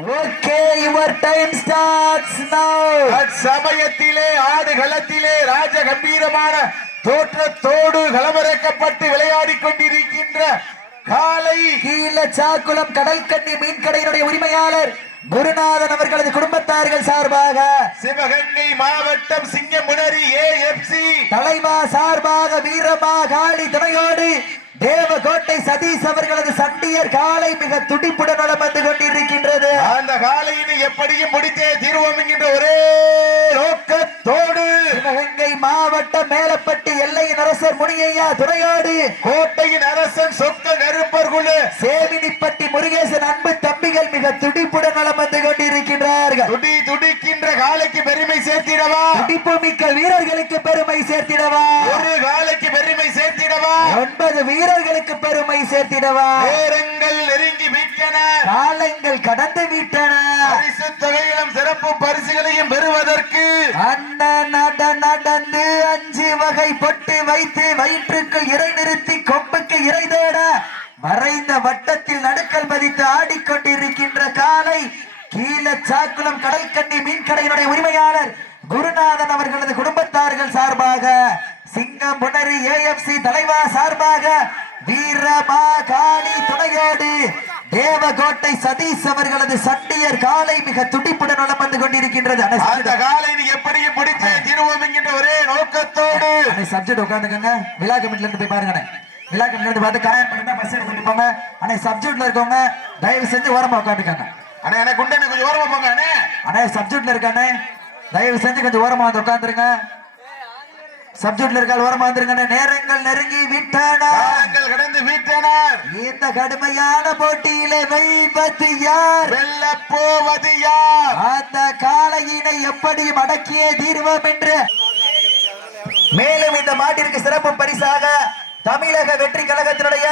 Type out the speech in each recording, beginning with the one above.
Okay, your time starts now. சமயத்திலே ஆடுகளத்திலே ராஜ கம்பீரமான தோற்றத்தோடு களமிறக்கப்பட்டு விளையாடி கொண்டிருக்கின்ற காலை கீழச்சாக்குளம் கடல் கண்ணி மீன் கடையினுடைய உரிமையாளர் குருநாதன் அவர்களது குடும்பத்தார்கள் சார்பாக சிவகங்கை மாவட்டம் சிங்கமுனரி ஏஎஃப்சி தலைவா சார்பாக வீரமா காளி துணையோடு தேவகோட்டை சதீஷ் அவர்களது சண்டியர் காலை மிக துடிப்புடன் வளம் வந்து கொண்டிருக்கின்றது. அந்த காலையினை எப்படியும் முடித்தே தீர்வோம் என்கின்ற ஒரே நோக்கத்தோடு சிவகங்கை மாவட்டம் மேலப்பட்டி எல்லையின் அரசர் முனியையா துணையோடு கோட்டையின் அரசன் சொக்க கருப்பர் குழு சேவினிப்பட்டி முருகேசன் அன்பு தம்பிகள் மிக துடிப்புடன் வளம் வந்து கொண்டிருக்கின்றார்கள். துடிக்கின்ற காலைக்கு பெருமை சேர்த்திடவா, துடிப்பு மிக்க வீரர்களுக்கு பெருமை சேர்த்திடவா, ஒரு காலைக்கு பெருமை சேர்த்திடவா, 9 வீரர்களுக்கு பெருமை சேர்த்திடவா, நேரங்கள் நெருங்கி விட்டன, காலங்கள் கடந்து விட்டன, பரிசு தொகையிலும் சிறப்பு பரிசுகளையும் பெறுவதற்கு அண்ணன் நடந்து 5 வகை பொட்டு வைத்து வயிற்றுக்குள் இறை நிறுத்தி கொம்புக்கு இறை தேட மறைந்த வட்டத்தில் நடுக்கல் பதித்து ஆடிக்கொண்டிருக்கின்ற காலை கீழச்சாக்குளம் கடல் கண்ணி மீன் கடையினுடைய உரிமையாளர் குருநாதன் அவர்களது குடும்பத்தார்கள் சார்பாக சிங்கமுனரி ஏஎஃப்சி தலைவா சார்பாக வீரமா காளி துணையோடு தேவகோட்டை சதீஷ் அவர்களது சண்டியர் காலை மிக துடிப்புடன் வளம் வந்து கொண்டிருக்கின்றது. அந்த காலை எப்படியும் பிடித்து தீர்வோம் என்கின்ற ஒரே நோக்கத்தோடு சப்ஜெக்ட் உட்காந்துக்கங்க. விழா கமிட்டில இருந்து போய் பாருங்க. விழா கமிட்டில இருந்து பார்த்து காயம் பண்ணா பஸ் எடுத்துட்டு போங்க. அண்ணே சப்ஜெக்ட்ல இருக்கவங்க தயவு செஞ்சு ஓரமா உட்காந்துக்கங்க. அண்ணே எனக்கு உண்டே கொஞ்சம் ஓரமா போங்க. அண்ணே அண்ணே சப்ஜெக்ட்ல இருக்கானே தயவு செஞ்சு கொஞ்சம் ஓரமா வந்து உட்காந்துருங்க. சப்ஜெக்ட்ல இருக்கால் ஓரமா வந்துருங்க. நேரங்கள் நெருங்கி விட்டன, கடந்து விட்டனர். இந்த கடுமையான போட்டியிலே வெல்வது யார், வெல்ல போவது யார், அந்த காளையினை எப்படியும் அடக்கியே தீர்வோம் என்று மேலும் இந்த மாட்டிற்கு சிறப்பு பரிசாக தமிழக வெற்றி கழகத்தினுடைய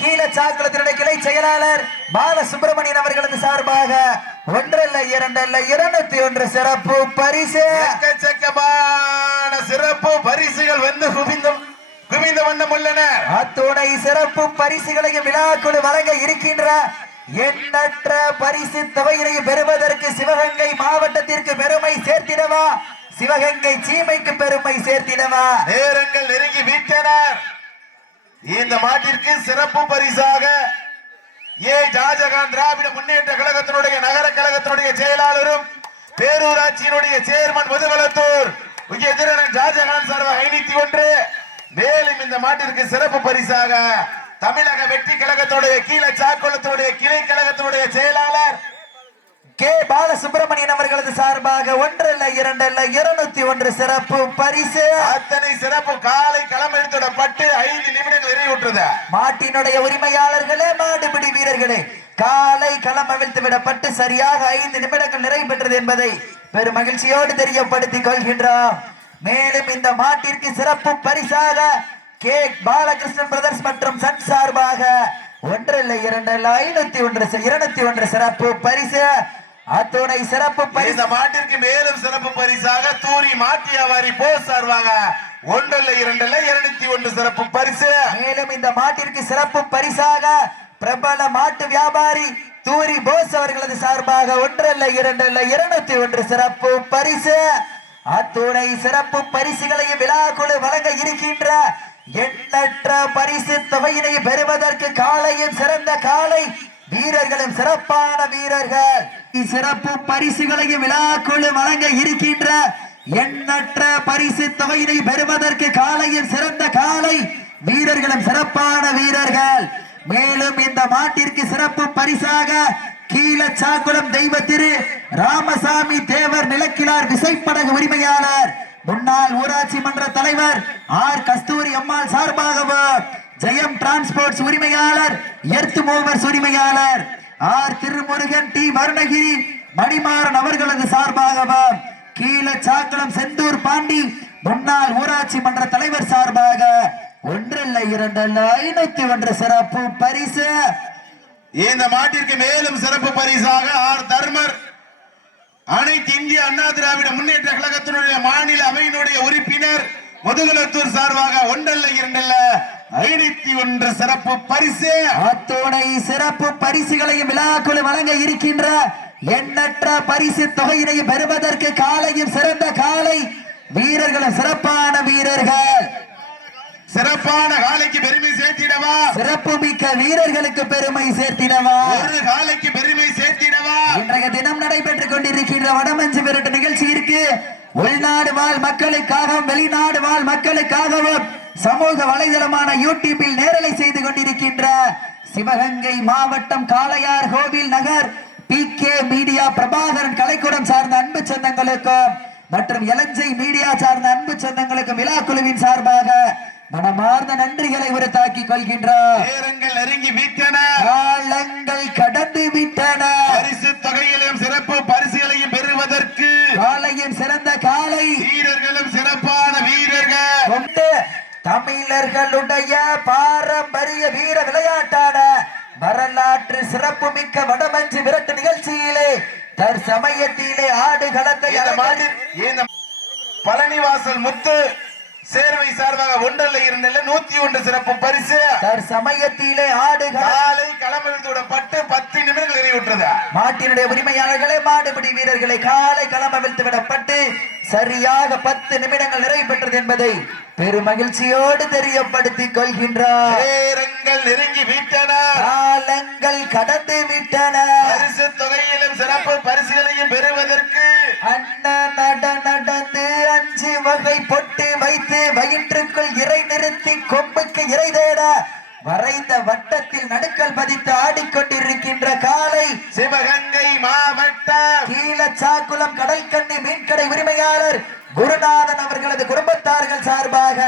கீழச்சாக்குளத்தினுடைய கிளை செயலாளர் பாலசுப்ரமணியன் அவர்களது சார்பாக 1 அல்ல 2 அல்ல 201 சிறப்பு பரிசு, எக்கச்சக்கமான சிறப்பு பரிசுகள் வந்து குவிந்த வண்ணம் உள்ளன. அத்துணை சிறப்பு பரிசுகளையும் விழாக்குழு வழங்க இருக்கின்ற எண்ணற்ற பரிசு தொகையினை பெறுவதற்கு சிவகங்கை மாவட்டத்திற்கு பெருமை சேர்த்திடவா, சிவகங்கை சீமைக்கு பெருமை சேர்த்திடவா, நேரங்கள் நெருங்கி விட்டனர். இந்த மாட்டிற்கு சிறப்பு பரிசாக ஷாஜகான் திராவிட முன்னேற்ற கழகத்தினுடைய நகர கழகத்தினுடைய செயலாளரும் பேரூராட்சியினுடைய சேர்மன் முதுகுளத்தூர் எதிரன் ஷாஜகான் சார்பாக 501. மேலும் இந்த மாட்டிற்கு சிறப்பு பரிசாக தமிழக வெற்றி கழகத்தினுடைய கீழச்சாக்குளத்தினுடைய கிளை கழகத்தினுடைய செயலாளர் கே பாலசுப்ரமணியன் அவர்களது சார்பாக 1 அல்ல 2 அல்ல 201 சிறப்பு பரிசு. அத்தனை சிறப்பு காலை களம் எடுத்துடப்பட்டு 5 நிமிடங்கள் நிறைவுற்றது. மாட்டினுடைய உரிமையாளர்களே மாடுபிடி வீரர்களே காலை களம் அவிழ்த்து விடப்பட்டு சரியாக 5 நிமிடங்கள் நிறைவு பெற்றது என்பதை பெரும் மகிழ்ச்சியோடு தெரியப்படுத்திக் கொள்கின்றோம். மேலும் இந்த மாட்டிற்கு சிறப்பு பரிசாக கே பாலகிருஷ்ணன் பிரதர்ஸ் மற்றும் சன் சார்பாக 1 அல்ல 2 அல்ல 501 சிறப்பு பரிசு. அத்துணை சிறப்பு பரிசு இந்த மாட்டிற்கு மேலும் சிறப்பு பரிசாக தூரி மாட்டியாவாரி போஸ் சார்பாக 1 அல்ல 2 அல்ல 201 சிறப்பு பரிசு. மேலும் இந்த மாட்டிற்கு சிறப்பு பரிசாக பிரபல மாட்டு வியாபாரி தூரி போஸ் அவர்களது சார்பாக 1 அல்ல 2 அல்ல 201 சிறப்பு பரிசு. அத்துணை சிறப்பு பரிசுகளையும் விழாக்குழு வழங்க இருக்கின்ற எண்ணற்ற பரிசு தொகையினை பெறுவதற்கு காலையும் சிறந்த காலை வீரர்களும் சிறப்பான வீரர்கள் சிறப்பு பரிசுகளையும் விழாக்குழு வழங்க இருக்கின்ற எண்ணற்ற பரிசு தொகையினை பெறுவதற்கு காலையும் சிறந்த காலை வீரர்களும் சிறப்பான வீரர்கள். மேலும் இந்த மாட்டிற்கு சிறப்பு பரிசாக கீழச்சாக்குளம் தெய்வ திரு ராமசாமி தேவர் நிலக்கிழார் விசைப்படகு உரிமையாளர் முன்னாள் ஊராட்சி மன்ற தலைவர் ஆர் கஸ்தூரி அம்மாள் சார்பாகவும் ஜெயம் டிரான்ஸ்போர்ட்ஸ் உரிமையாளர் எர்த் மூவர்ஸ் உரிமையாளர் ஆர் திருமுருகன் டி வருணகிரி மணிமாறன் அவர்களது சார்பாகவும் கீழச்சாக்குளம் செந்தூர் பாண்டி முன்னாள் ஊராட்சி மன்ற தலைவர் சார்பாக 1 அல்ல 2 அல்ல 501 சிறப்பு பரிசு. இந்த மாட்டிற்கு மேலும் சிறப்பு பரிசாக ஆர் தர்மர் அனைத்து இந்திய அண்ணா திராவிட முன்னேற்ற கழகத்தினுடைய மாநில அவையினுடைய உறுப்பினர் முதுகுளத்தூர் சார்பாக 1 அல்ல 2 அல்ல 501 சிறப்பு பரிசு. அத்துணை சிறப்பு பரிசுகளையும் விழாக்குழு வழங்க இருக்கின்ற எண்ணற்ற பரிசு தொகையினை பெறுவதற்கு காலையும் சிறந்த காலை வீரர்களும் சிறப்பான வீரர்கள். சிறப்பான காலைக்கு பெருமை சேர்த்திடவா, சிறப்பு மிக்க வீரர்களுக்கு பெருமை சேர்த்திடவா, ஒரு காலைக்கு பெருமை சேர்த்திடவா. இன்றைய தினம் நடைபெற்றுக் கொண்டிருக்கின்ற வடமஞ்சு விரட்டு நிகழ்ச்சியிற்கு உள்நாடு வாழ் மக்களுக்காகவும் வெளிநாடு வாழ் மக்களுக்காகவும் சமூக வலைதளமான யூடியூபில் நேரலை செய்து கொண்டிருக்கின்ற சிவகங்கை மாவட்டம் காளையார் கோவில் நகர் PK மீடியா பிரபாகரன் கலைக்கூடம் சார்ந்த அன்பு சொந்தங்களுக்கும் மற்றும் எலஞ்சை மீடியா சார்ந்த அன்பு சொந்தங்களுக்கும் விழா குழுவின் சார்பாக மனமார்ந்த நன்றிகளை உரித்தாக்கிக் கொள்கின்றோம். நேரங்கள் நெருங்கி விட்டன, காலங்கள் கடந்து விட்டன. பரிசு தொகையிலும் சிறப்பு பரிசுகளையும் பெறுவதற்கு காலையும் சிறந்த காலை வீரர்களும் சிறப்பான வீரர்கள் கொண்டு தமிழர்களுடைய பாரம்பரிய வீர விளையாட்டான வரலாற்று சிறப்பு மிக்க வடமஞ்சு விரட்டு நிகழ்ச்சியிலே தற்சமயத்திலே ஆடுகளத்தை பழனிவாசல் முத்து சேர்வை சார்பாக 1-2 சிறப்பு பரிசு தற்சமயத்திலே ஆடுகளை களமிழ்ந்துவிடப்பட்டு 10 நிமிடங்கள் நிறைவுற்றது. மாட்டினுடைய உரிமையாளர்களே மாடுபிடி வீரர்களை காலை களமவிழ்த்து விடப்பட்டு சரியாக 10 நிமிடங்கள் நிறைவு பெற்றது என்பதை பெருமகிழ்ச்சியோடு தெரியப்படுத்திக் கொள்கின்றார். நேரங்கள் நெருங்கி விட்டன, காலங்கள் கடந்து விட்டன. பரிசு தொகையிலும் சிறப்பு பரிசுகளையும் பெறுவதற்கு நடந்து 5 வகை பொட்டு வைத்து வயிற்றுக்குள் இறை நிறுத்தி கொம்புக்கு இறை தேட வரைந்த வட்டத்தில் நடுக்கல் பதித்து ஆடிக்கொண்டிருக்கின்ற காலை சிவகங்கை மாவட்டம் கீழச்சாக்குளம் கடல்கண்ணி மீன்கடை உரிமையாளர் குருநாதன் அவர்களது குடும்பத்தார்கள் சார்பாக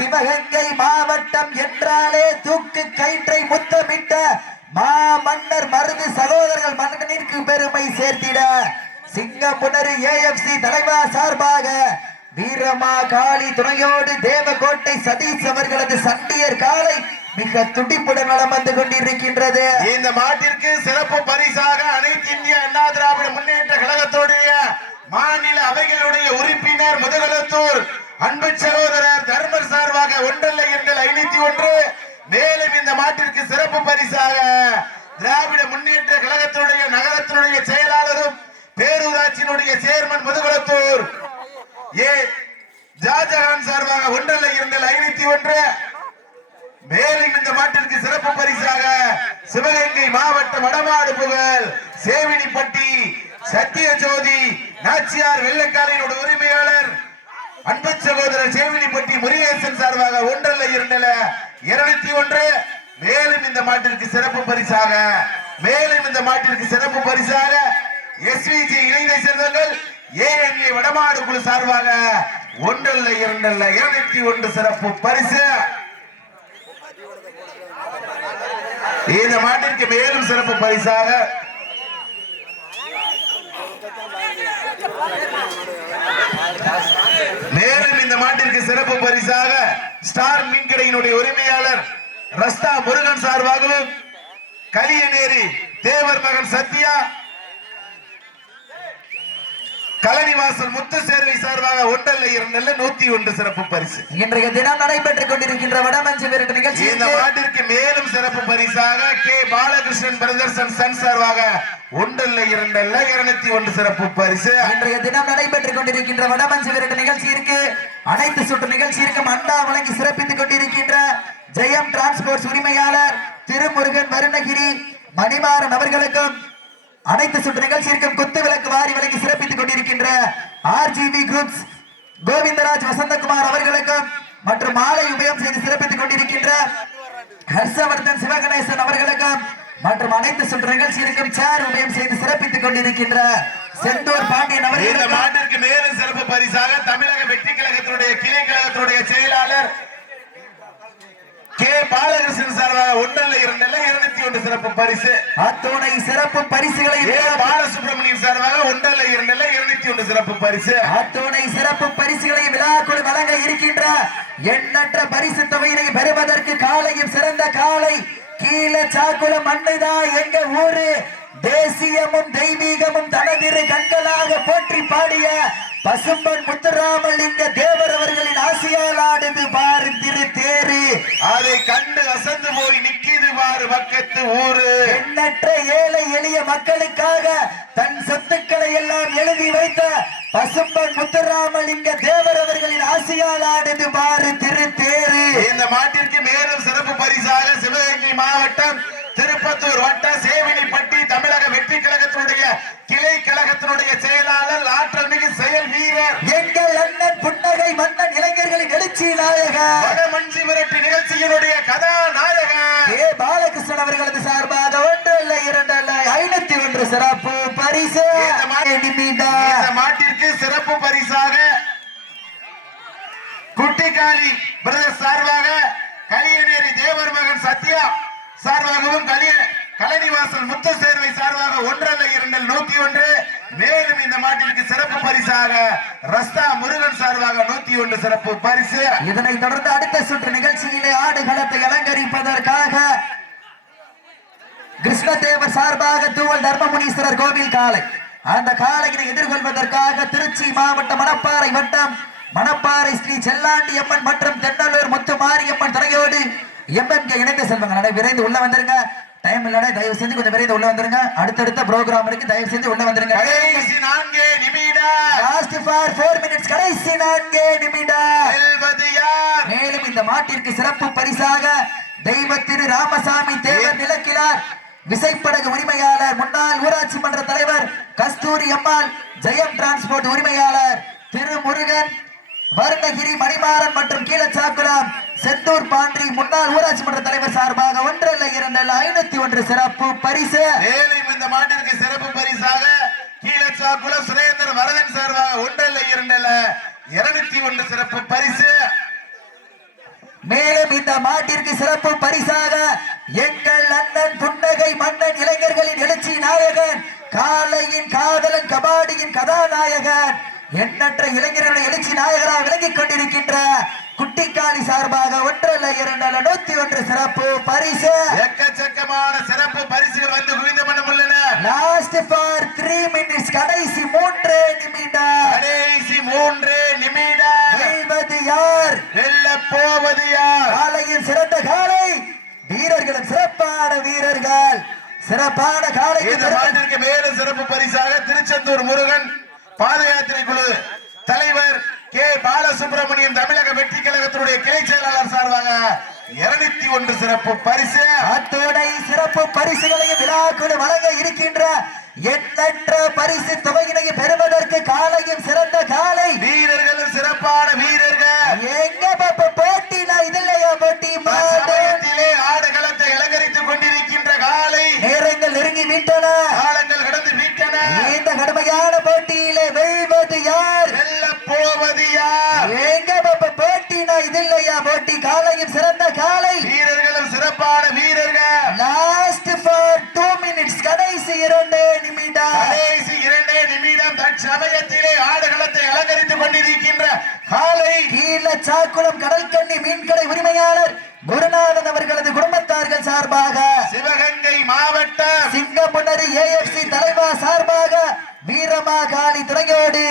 சிவகங்கை மாவட்டம் என்றாலே தூக்கு கயிற்றை முத்தமிட்ட மாமன்னர் மருது சகோதரர்கள் மன்னனிற்கு பெருமை சேர்த்திட சிங்கம்புணரி AFC தலைவர் சார்பாக வீரமா காளி துணையோடு தேவகோட்டை சதீஷ் அவர்களது சண்டியர் காலை மிக துடிப்புடன் வலம் வந்து கொண்டிருக்கின்றது. இந்த மாட்டிற்கு சிறப்பு பரிசாக அனைத்து இந்திய அண்ணா திராவிட முன்னேற்ற கழகத்துடைய மாநில அவைகளுடைய உறுப்பினர் முதுகுளத்தூர் அன்பு சகோதரர் தர்மர் சார்பாக 1-501. மேலும் இந்த மாட்டிற்கு சிறப்பு பரிசாக திராவிட முன்னேற்ற கழகத்தினுடைய நகரத்தினுடைய செயலாளரும் பேரூராட்சியினுடைய சேர்மன் முதுகுளத்தூர் ஜாஜகான் சார்பாக 1-501. மேலும் இந்த மாட்டிற்கு சிறப்பு பரிசாக சிவகங்கை மாவட்டம் வடமாடு புகழ் சேவினிப்பட்டி சத்திய ஜோதி நாச்சியார் வெள்ளக்காலையோட உரிமையாளர் அன்பு சகோதரர் சேவினிப்பட்டி முருகேசன் சார்பாக 1-201. மேலும் இந்த மாட்டிற்கு சிறப்பு பரிசாக SVG இளைஞர் செல்வங்கள் ANA வடமாடு குழு சார்பாக 1-201 சிறப்பு பரிசு. இந்த மாட்டிற்கு மேலும் சிறப்பு பரிசாக ஸ்டார் மீன்கடையினுடைய உரிமையாளர் ரஸ்தா முருகன் சார்பாகவும் கலியநேரி தேவர் மகன் சத்யா கலனிவாசல் முத்து சேர்வை சார்பாக 1-2 சிறப்பு பரிசு. இன்றைய தினம் நடைபெற்றுக் கொண்டிருக்கின்ற வடமஞ்சு விரட்டு நிகழ்ச்சி இந்த மாட்டிற்கு மேலும் சிறப்பு பரிசாக K Balakrishnan brothers and son சார்பாக 1-2 சிறப்பு பரிசு. இன்றைய தினம் நடைபெற்றுக் கொண்டிருக்கின்ற வடமஞ்சு விரட்டு நிகழ்ச்சியிற்கு அனைத்து சுற்று நிகழ்ச்சியிற்கும் அண்டா வழங்கி சிறப்பித்துக் கொண்டிருக்கின்ற ஜெயம் டிரான்ஸ்போர்ட்ஸ் உரிமையாளர் திருமுருகன் வருணகிரி மணிமாறன் அவர்களுக்கும் அனைத்து சுற்று நிகழ்ச்சியிற்கும் குத்து விளக்கு வாரி வழங்கி சிறப்பித்துக் கொண்டிருக்கின்ற RGB குரூப்ஸ் கோவிந்தராஜ் வசந்தகுமார் அவர்களுக்கும் மற்றும் மாலை உபயம் செய்து சிறப்பித்துக் கொண்டிருக்கின்ற ஹர்ஷவர்தன் சிவகணேசன் அவர்களுக்கும் மற்றும் அனைத்து சுற்று நிகழ்ச்சியிற்கும் சேர் உபயம் செய்து சிறப்பித்துக் கொண்டிருக்கின்ற செந்தூர் பாண்டியன் அவர்களுக்கு மேலும் சிறப்பு பரிசாக தமிழக வெற்றி கழகத்தினுடைய கிளை கழகத்தினுடைய செயலாளர் கே பாலகிருஷ்ணன் சார்பாக 1-2 சிறப்பு பரிசு. அத்துணை சிறப்பு பரிசுகளை பாலசுப்ரமணியன் சார்பாக 1-2 சிறப்பு பரிசு. அத்துணை சிறப்பு பரிசுகளை விழாக்குழு வழங்க இருக்கின்ற எண்ணற்ற பரிசு தொகையினை பெறுவதற்கு காலையும் சிறந்த காலை கீழச்சாக்குளம் மண்ணைதான் எங்க ஊரு தேசியமும் தெய்வீகமும் தனதிரு கண்களாக போற்றி பாடிய பசும்பன் முத்துராமலிங்க தேவர் அவர்களின் ஆசி ஆசையால் ஆடுது பாரு திரு தேரு. அதை கண்டு அசந்து போய் நிக்கிது பாரு பக்கத்து ஊரு. எண்ணற்ற ஏழை எளிய மக்களுக்காக தன் சொத்துக்களை எல்லாம் எழுதி வைத்த பசும்பன் முத்துராமலிங்க தேவர் அவர்களின் ஆசையால் ஆடுது பாரு திரு தேரு. இந்த மாட்டிற்கு மேலும் சிறப்பு பரிசாக சிவகங்கை மாவட்டம் திருப்பத்தூர் வட்ட சேவினிப்பட்டி தமிழக வெற்றி கழகத்தினுடைய கிளை கழகத்தினுடைய செயலாளர் ஆற்றல் மிகு செயல் வீரர் எங்கள் அண்ணன் புன்னகை மன்னன் இளைஞர்களின் எழுச்சி நாயகர் வடமஞ்சி விரட்டு நிகழ்ச்சியினுடைய கதாநாயகர் ஏ பாலகிருஷ்ணன் அவர்களது சார்பாக 1 அல்ல 2 அல்ல 501 சிறப்பு பரிசு. இந்த மாட்டிற்கு சிறப்பு பரிசாக குட்டிக்காளி பிரதர் சார்பாக கலியநேரி தேவர் மகன் சத்யா சார்பாகவும் கலனிவாசல் முத்து சேர்வை சார்பாக 1 அல்ல 2 101. மேலும் இந்த மாட்டிற்கு சிறப்பு பரிசாக ரஸ்தா முருகன் சார்பாக 101 சிறப்பு பரிசு. இதனைத் தொடர்ந்து அடுத்த சுற்று நிகழ்ச்சியிலே ஆடுகளத்தை அலங்கரிப்பதற்காக கிருஷ்ணதேவர் சார்பாக தூவல் தர்மமுனீஸ்வரர் கோவில் காளை. அந்த காளையினை எதிர்கொள்வதற்காக திருச்சி மாவட்டம் மணப்பாறை வட்டம் மணப்பாறை ஸ்ரீ செல்லாண்டி அம்மன் மற்றும் தென்னலூர் முத்து மாரியம்மன் துணையோடு எம்எம்கே இணைந்து செல்வாங்க. விரைந்து உள்ள வந்துருங்க. டைம் இல்லடா, தயவு செஞ்சு கொஞ்சம் விரைந்து உள்ள வந்துருங்க. அடுத்தடுத்த ப்ரோகிராம் இருக்கு, தயவு செஞ்சு உள்ள வந்துருங்க. கடைசி 4 நிமிடம். Last for 4 minutes. கடைசி 4 நிமிடம். வெல்வது யார்? மேலும் இந்த மாட்டிற்கு சிறப்பு பரிசாக தெய்வ திரு ராமசாமி தேவர் நிலக்கிழார் விசைப்படகு உரிமையாளர் முன்னாள் ஊராட்சி மன்ற தலைவர் கஸ்தூரி அம்மாள் ஜெயம் டிரான்ஸ்போர்ட் உரிமையாளர் திரு முருகன் வருணகிரி மணிமாறன் மற்றும் கீழச்சாக்குளம் செந்தூர் பாண்டி முன்னாள் ஊராட்சி மன்ற தலைவர் சார்பாக 1 அல்ல 2 அல்ல 501 சிறப்பு பரிசு. மேலும் இந்த மாட்டிற்கு சிறப்பு பரிசாக கீழச்சாக்குளம் சுரேந்தர் வரதன் சார்பாக 1 அல்ல 2 அல்ல 201 சிறப்பு பரிசு. மேலும் இந்த மாட்டிற்கு சிறப்பு பரிசாக எங்கள் அண்ணன் புன்னகை மன்னன் இளைஞர்களின் எழுச்சி நாயகன் காளையின் காதலன் கபாடியின் கதாநாயகன் எண்ணற்ற இளைஞர்களுடைய எழுச்சி நாயகராக விளங்கிக் கொண்டிருக்கின்ற குட்டிக்காளி சார்பாக 1 அல்ல 2 அல்ல 101 சிறப்பு பரிசு. எக்கச்சக்கமான சிறப்பு பரிசுகள் வந்து குவிந்த மனம் உள்ளன. Last for 3 minutes. கடைசி 3 நிமிடம். கடைசி 3 நிமிடம். வெல்வது யார்? வெல்ல போவது யார்? காளையின் சிறந்த காளை, வீரர்களும் சிறப்பான வீரர்கள், சிறப்பான காளை. இந்த மாட்டிற்கு மேலும் சிறப்பு பரிசாக திருச்செந்தூர் முருகன் பாத யாத்திரை குழு தலைவர் கே பாலசுப்ரமணியம் தமிழக வெற்றி கழகத்தினுடைய கிளை செயலாளர் சார்பாக 201 சிறப்பு பரிசு. அத்தோடை சிறப்பு பரிசுகளையும் விழாக்குழு வழங்க இருக்கின்ற எண்ணற்ற பரிசு தொகையினை பெறுவதற்கு காலையும் சிறந்த காலை, வீரர்களும் சிறப்பான வீரர்கள். எங்க போட்டினா இதுலையா போட்டி? சமயத்திலே ஆடுகளத்தை அலங்கரித்துக் கொண்டிருக்கின்ற காலை. நேரங்கள் நெருங்கி விட்டன, காலங்கள் கடந்து விட்டன. இந்த கடுமையான போட்டியிலே வெல்வது யார்? வெல்ல போவது யார்? எங்க போட்டினா இதுலையா போட்டி? காலையும் சிறந்த காலை, வீரர்களும் சிறப்பான வீரர்கள். Last for 2 minutes. கடைசி 2 நிமிடம். கடைசி 2 நிமிடம். தற்சமயத்திலே ஆடுகளத்தை அலங்கரித்துக் கொண்டிருக்கின்ற காலை. கீழச்சாக்குளம் கடல்கண்ணி மீன்கடை உரிமையாளர் குருநாதன் அவர்களது குடும்பத்தார்கள் சார்பாக சிவகங்கை மாவட்டம் சிங்கமுனரி ஏஎஃப்சி தலைவர் சார்பாக வீரமா காளி துறையோடு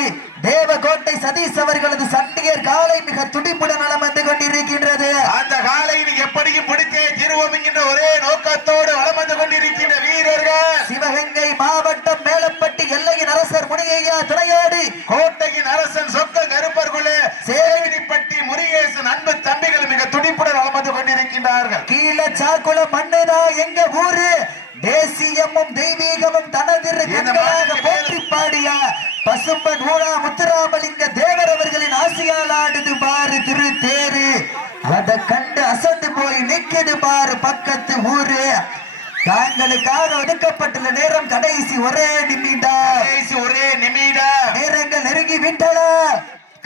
தேவகோட்டை சதீஷ் அவர்களது சண்டியர் காலை மிக துடிப்புடன் நலம் வந்து கொண்டிருக்கின்றது. அந்த காலையை எப்படியும் பிடித்தே தீர்வோம் என்கின்ற ஒரே நோக்கத்தோடு வலம் வந்து கொண்டிருக்கின்ற வீரர்கள் சிவகங்கை மாவட்டம் மேலப்பட்டி எல்லையின் அரசர் முனியையா துறையோடு கோட்டையின் அரசன் சொக்க கருப்பர்குழு சேவினிப்பட்டி முருகேசன் அன்பு தம்பிகள் மிக துடிப்புடன் வலம் வந்து கொண்டிருக்கின்றார்கள். கீழச்சாக்குளம் மண்ணுதா எங்க ஊரு, தேசியமும் தெய்வீகமும் தனதிரு போற்றி பாடிய பசும்பன் ஊரா முத்துராமலிங்க தேவர் அவர்களின் ஆசையால் ஆடுது பாரு திரு தேரு. அதை கண்டு அசந்து போய் நிற்குது பாரு பக்கத்து ஊரு. தாங்களுக்காக ஒதுக்கப்பட்டுள்ள நேரம் கடைசி 1 நிமிடம். கடைசி 1 நிமிடம். நேரங்கள் நெருங்கி விட்டன,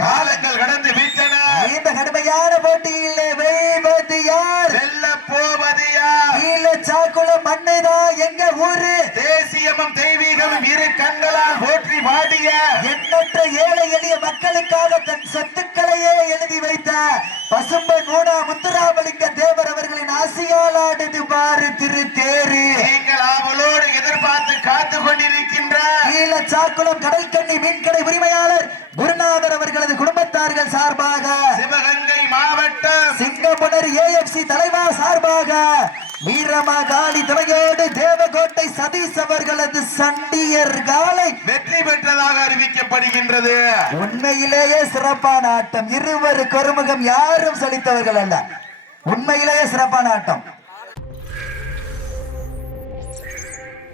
காலங்கள் கடந்து விட்டன. இந்த கடுமையான போட்டியில் வெல்வது யார்? வெல்ல போவது யார்? கீழச்சாக்குளம் மண்ணுதா எங்க ஊரு, தேசியமும் தெய்வீகமும் இரு கண்களால் போற்றி பாடிய எண்ணற்ற ஏழை எளிய மக்களுக்காக தன் சொத்துக்களையே எழுதி வைத்த பசும்பன் ஊடா முத்துராமலிங்க தேவர் அவர்களின் ஆசையால் ஆடுது பாரு திரு தேரு. நீங்கள் அவளோடு எதிர்பார்த்து காத்து கொண்டிருக்கின்ற கீழச்சாக்குளம் கடல்கண்ணி மீன்கடை உரிமையாளர் குருநாதர் அவர்களது குடும்பத்தார்கள் சார்பாக சிவகங்கை வீரமாகாளி தலையோடு தேவகோட்டை சதீஷ் அவர்களது சண்டியர் காலை வெற்றி பெற்றதாக அறிவிக்கப்படுகின்றது. உண்மையிலேயே சிறப்பான ஆட்டம். இருவர் கொருமுகம் யாரும் சலித்தவர்கள் அல்ல. உண்மையிலேயே சிறப்பான ஆட்டம்.